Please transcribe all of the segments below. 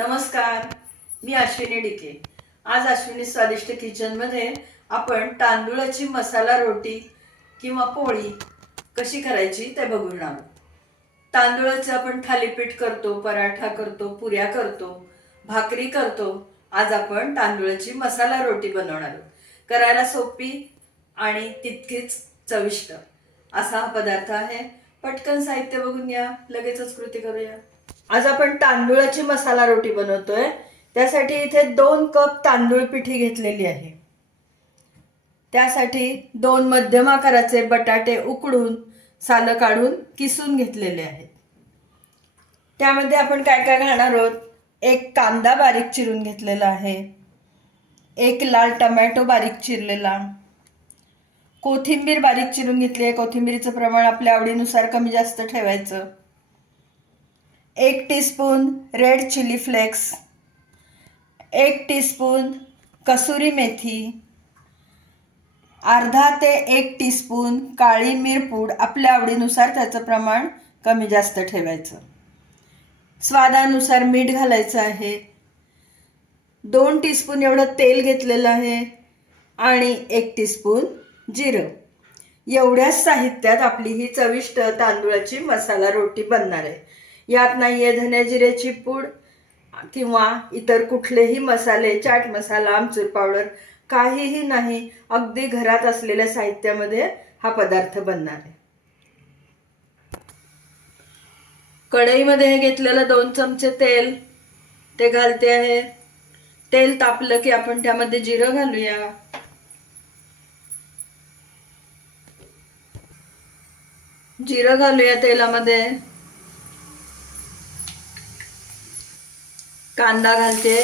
नमस्कार मी अश्विनी डिके आज अश्विनी स्वादिष्ट किचनमध्ये आपण तांदूळाची मसाला रोटी किंवा पोळी कशी करायची ते बघून आहोत. तांदूळाचं आपण थालीपीठ करतो पराठा करतो पुऱ्या करतो भाकरी करतो. आज आपण तांदूळाची मसाला रोटी बनवणार आहोत. करायला सोपी आणि तितकीच चविष्ट असा हा पदार्थ आहे. पटकन साहित्य बघून घ्या लगेचच कृती करूया. आज आपण तांदूळाची मसाला रोटी बनवतोय. त्यासाठी इथे दोन कप तांदूळ पिठी घेतलेली आहे. त्यासाठी दोन मध्यम आकाराचे बटाटे उकडून सालं काढून किसून घेतलेले आहेत. त्यामध्ये आपण काय काय घालणार आहोत? एक कांदा बारीक चिरून घेतलेला आहे. एक लाल टमॅटो बारीक चिरलेला. कोथिंबीर बारीक चिरून घेतली आहे. कोथिंबीरीचं प्रमाण आपल्या आवडीनुसार कमी जास्त ठेवायचं. एक टीस्पून रेड चिली फ्लेक्स एक टीस्पून कसुरी मेथी अर्धा ते एक टीस्पून काळी मिरपूड आपल्या आवडीनुसार त्याचं प्रमाण कमी जास्त ठेवायचं. स्वादानुसार मीठ घालायचं आहे. दोन टीस्पून एवढं तेल घेतलेलं आहे आणि एक टीस्पून जिरं. एवढ्याच साहित्यात आपली ही चविष्ट तांदूळाची मसाला रोटी बनणार आहे. यात नाहीये धन्याजिऱ्याची पूड किंवा इतर कुठलेही मसाले चाट मसाला आमचूर पावडर काहीही नाही. अगदी घरात असलेल्या साहित्यामध्ये हा पदार्थ बनणार आहे. कढईमध्ये हे घेतलेलं दोन चमचे तेल. ते घालते आहे. तेल तापलं की आपण त्यामध्ये जिरं घालूया. जिरं घालूया तेलामध्ये. कांदा घालते.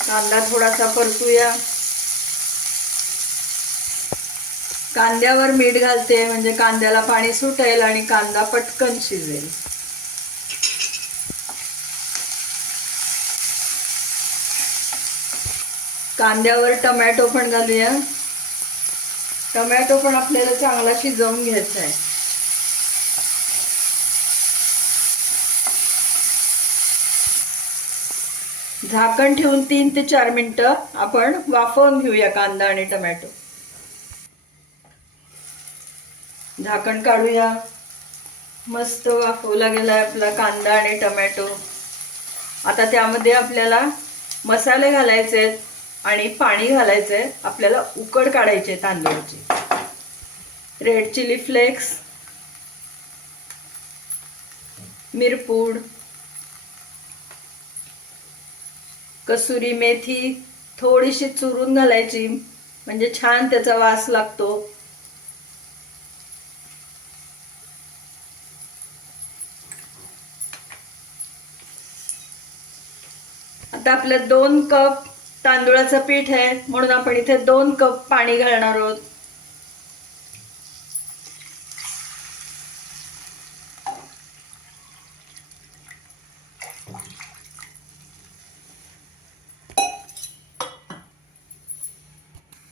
कांदा थोडासा परतूया. कांद्यावर मीठ घालते म्हणजे कांद्याला पाणी सुटेल आणि कांदा पटकन शिजेल. कांद्यावर टमॅटो पण घालूया. टमॅटो पण आपल्याला चांगला शिजवून घ्यायचा आहे. झाकण ठेवून तीन ते चार मिनिटं आपण वाफवून घेऊया कांदा आणि टमॅटो. झाकण काढूया. मस्त वाफवला गेलाय आपला कांदा आणि टमॅटो. आता त्यामध्ये आपल्याला मसाले घालायचे आहेत. आणि पाणी घालायचं आहे आपल्याला उकड काढायची आहे तांदूळाची. रेड चिली फ्लेक्स मिरपूड कसुरी मेथी थोडीशी चुरून घालायची म्हणजे छान त्याचा वास लागतो. आता आपल्या दोन कप तांदुळाचं पीठ आहे म्हणून आपण इथे दोन कप पाणी घालणार आहोत.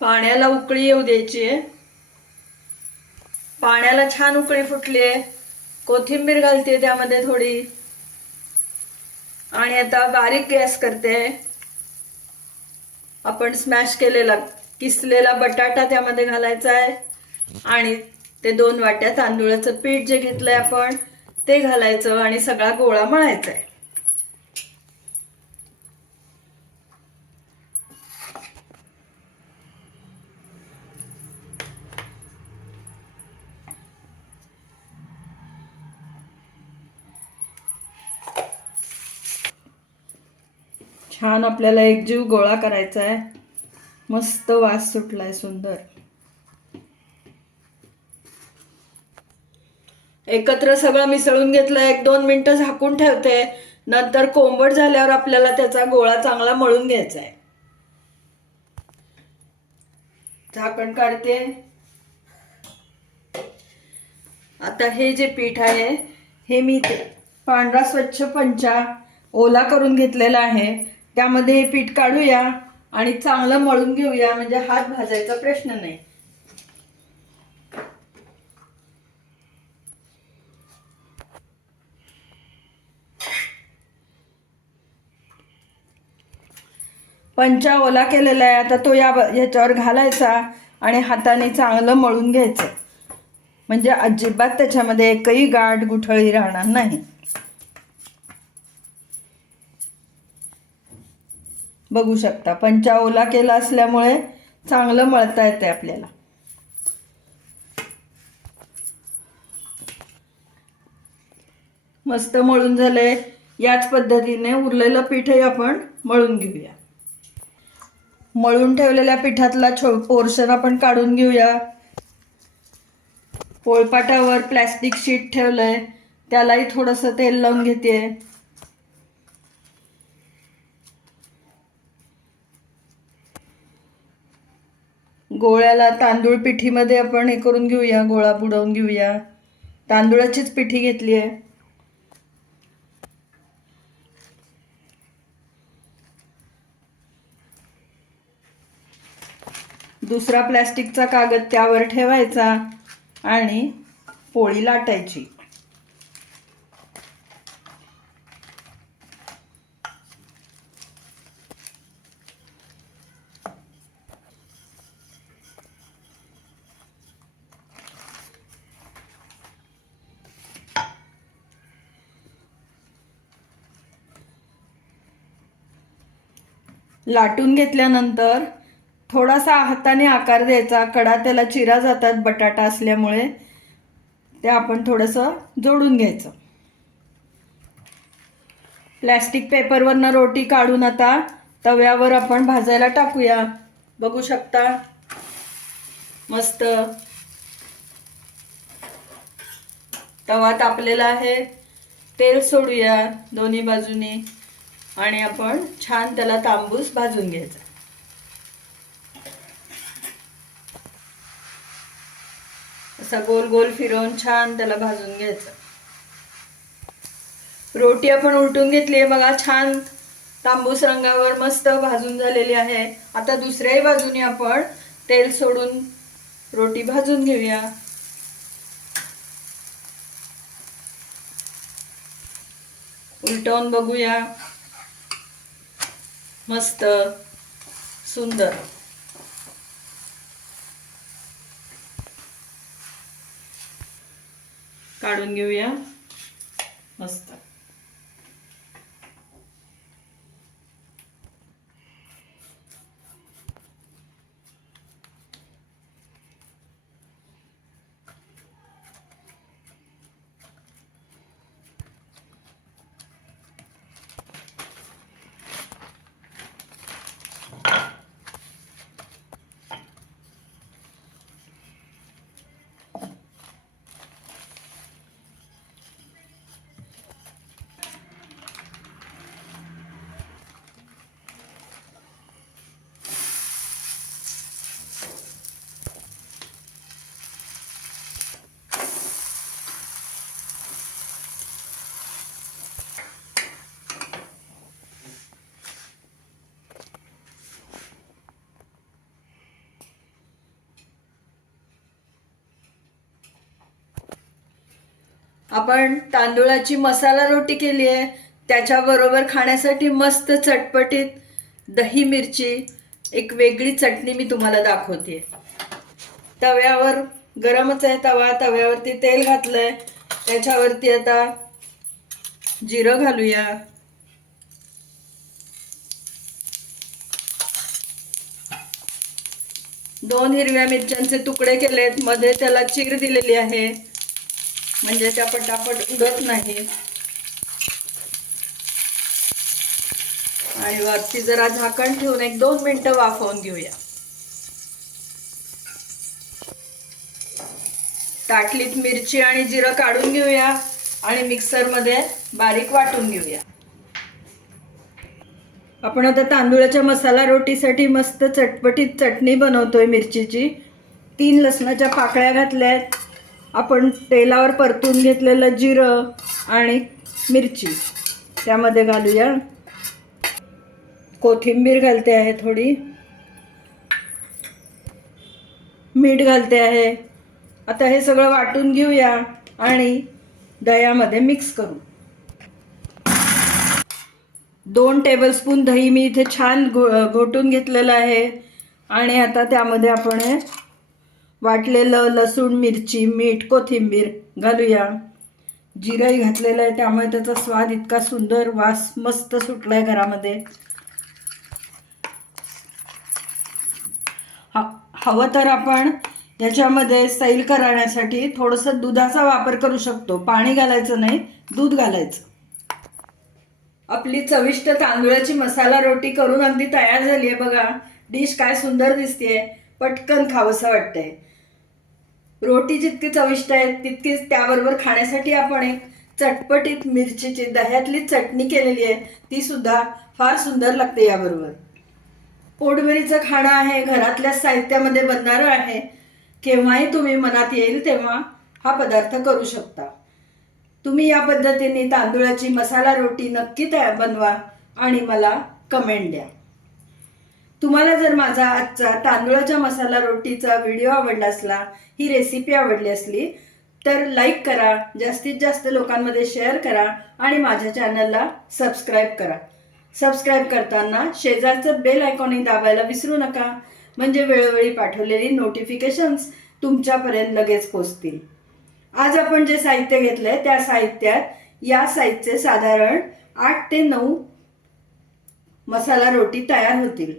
पाण्याला उकळी येऊ द्यायची आहे. पाण्याला छान उकळी फुटली आहे. कोथिंबीर घालते त्यामध्ये थोडी. आणि आता बारीक गॅस करते. आपण स्मॅश केलेला किसलेला बटाटा त्यामध्ये घालायचा आहे. आणि ते दोन वाट्या तांदूळाचं पीठ जे घेतलंय आपण ते घालायचं आणि सगळा गोळा मळायचा आहे छान आपल्याला एक जीव गोळा करायचा आहे मस्त वास सुटलाय सुंदर. एकत्र सगळं मिसळून घेतलं एक दोन मिनटं झाकून ठेवते. नंतर कोंबट झाल्यावर आपल्याला त्याचा गोळा चांगला मळून घ्यायचा आहे झाकण काढते. आता हे जे पीठ आहे हे मी पांढरा स्वच्छ पंचा ओला करून घेतलेला आहे. त्यामध्ये पीठ काढूया आणि चांगलं मळून घेऊया म्हणजे हात भाजायचा प्रश्न नाही. पंचा ओला केलेला आहे आता तो या ह्याच्यावर घालायचा आणि हाताने चांगलं मळून घ्यायचं. म्हणजे अजिबात त्याच्यामध्ये एकही गाठ गुठळी राहणार नाही. बघू शकता. पंचा ओला केला असल्यामुळे चांगलं मळता येते आपल्याला. मस्त मळून झालंय. याच पद्धतीने उरलेलं पीठही आपण मळून घेऊया. मळून ठेवलेल्या पिठातला छो पोर्शन आपण काढून घेऊया. पोळपाटावर प्लॅस्टिक शीट ठेवलंय. त्यालाही थोडंसं तेल लावून घेते गोळ्याला तांदूळ पिठीमध्ये आपण हे करून घेऊया गोळा बुडवून घेऊया. तांदूळाचीच पिठी घेतली आहे. दुसरा प्लॅस्टिकचा कागद त्यावर ठेवायचा आणि पोळी लाटायची. लाटून घेतल्यानंतर थोडासा हाताने आकार द्यायचा. कडा त्याला चिरा जातात बटाटा असल्यामुळे ते आपण थोडंसं जोडून घ्यायचं. प्लॅस्टिक पेपरवरनं रोटी काढून आता तव्यावर आपण भाजायला टाकूया. बघू शकता? मस्त. तवा तापलेला आहे. तेल सोडूया दोन्ही बाजूनी. आणि आपण छान त्याला तांबूस भाजून घ्यायचा. असा गोल गोल फिरवून छान त्याला भाजून घ्यायचं. रोटी आपण उलटून घेतली आहे बघा छान तांबूस रंगावर मस्त भाजून झालेली आहे. आता दुसऱ्याही बाजूने आपण तेल सोडून रोटी भाजून घेऊया. उलटवून बघूया. मस्त सुंदर. काढून घेऊया. मस्त. आपण तांदूळाची मसाला रोटी केली आहे त्याच्याबरोबर खाण्यासाठी मस्त चटपटीत दही मिरची एक वेगळी चटणी मी तुम्हाला दाखवते तव्यावर गरमच आहे तवा तव्यावरती तेल घातलंय त्याच्यावरती आता जिरं घालूया. दोन हिरव्या मिरच्यांचे तुकडे केलेत मध्ये त्याला चीर दिलेली आहे. म्हणजे त्या पटापट उडत नाही. आणि वरती जरा झाकण ठेवून एक दोन मिनिटं वाफवून घेऊया. ताटलीत मिरची आणि जिरं काढून घेऊया आणि मिक्सरमध्ये बारीक वाटून घेऊया. आपण आता तांदूळाच्या मसाला रोटीसाठी मस्त चटपटीत चटणी बनवतोय मिरचीची. तीन लसणाच्या पाकळ्या घातल्या आहेत आपण तेलावर परतून घेतलेलं जिरं आणि मिरची त्यामध्ये घालूया. कोथिंबीर घालते आहे थोडी. मीठ घालते आहे. आता हे सगळं वाटून घेऊया आणि दह्यामध्ये मिक्स करू. दोन टेबलस्पून दही मी इथे छान घो घोटून घेतलेलं आहे. आणि आता त्यामध्ये आपण वाटलेलं लसूण मिरची मीठ कोथिंबीर घालूया. जिराही घातलेलं आहे त्यामुळे त्याचा स्वाद इतका सुंदर वास मस्त सुटला आहे घरामध्ये. हा हवं तर आपण याच्यामध्ये सैल करण्यासाठी थोडंसं दुधाचा वापर करू शकतो. पाणी घालायचं नाही दूध घालायचं. आपली चविष्ट तांदूळाची मसाला रोटी करून अगदी तयार झाली आहे बघा. डिश काय सुंदर दिसतेय. पटकन खावंसं वाटतंय. रोटी जितकी चविष्ट आहे तितकीच त्याबरोबर खाण्यासाठी आपण एक चटपटीत मिरचीची दह्यातली चटणी केलेली आहे ती सुद्धा फार सुंदर लागते याबरोबर. पोटभरीचं खाणं आहे घरातल्या साहित्यामध्ये बनणारं आहे केव्हाही तुम्ही मनात येईल तेव्हा हा पदार्थ करू शकता. तुम्ही या पद्धतीने तांदूळाची मसाला रोटी नक्की तयार बनवा आणि मला कमेंट द्या. तुम्हाला जर माझा आजचा तांदूळाच्या मसाला रोटीचा व्हिडिओ आवडला असला ही रेसिपी आवडली असली तर लाईक करा जास्तीत जास्त लोकांमध्ये शेअर करा आणि माझ्या चॅनलला सबस्क्राईब करा. सबस्क्राईब करताना शेजारचं बेल आयकॉनही दाबायला विसरू नका. म्हणजे वेळोवेळी पाठवलेली नोटिफिकेशन्स तुमच्यापर्यंत लगेच पोचतील. आज आपण जे साहित्य घेतलंय त्या साहित्यात या साईजचे साधारण आठ ते नऊ मसाला रोटी तयार होतील.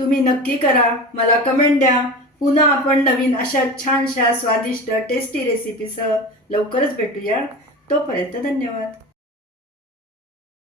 तुम्ही नक्की करा. मला कमेंट द्या. पुन्हा आपण नवीन अशा छानशा स्वादिष्ट टेस्टी रेसिपीसह लवकरच भेटूया. तोपर्यंत धन्यवाद.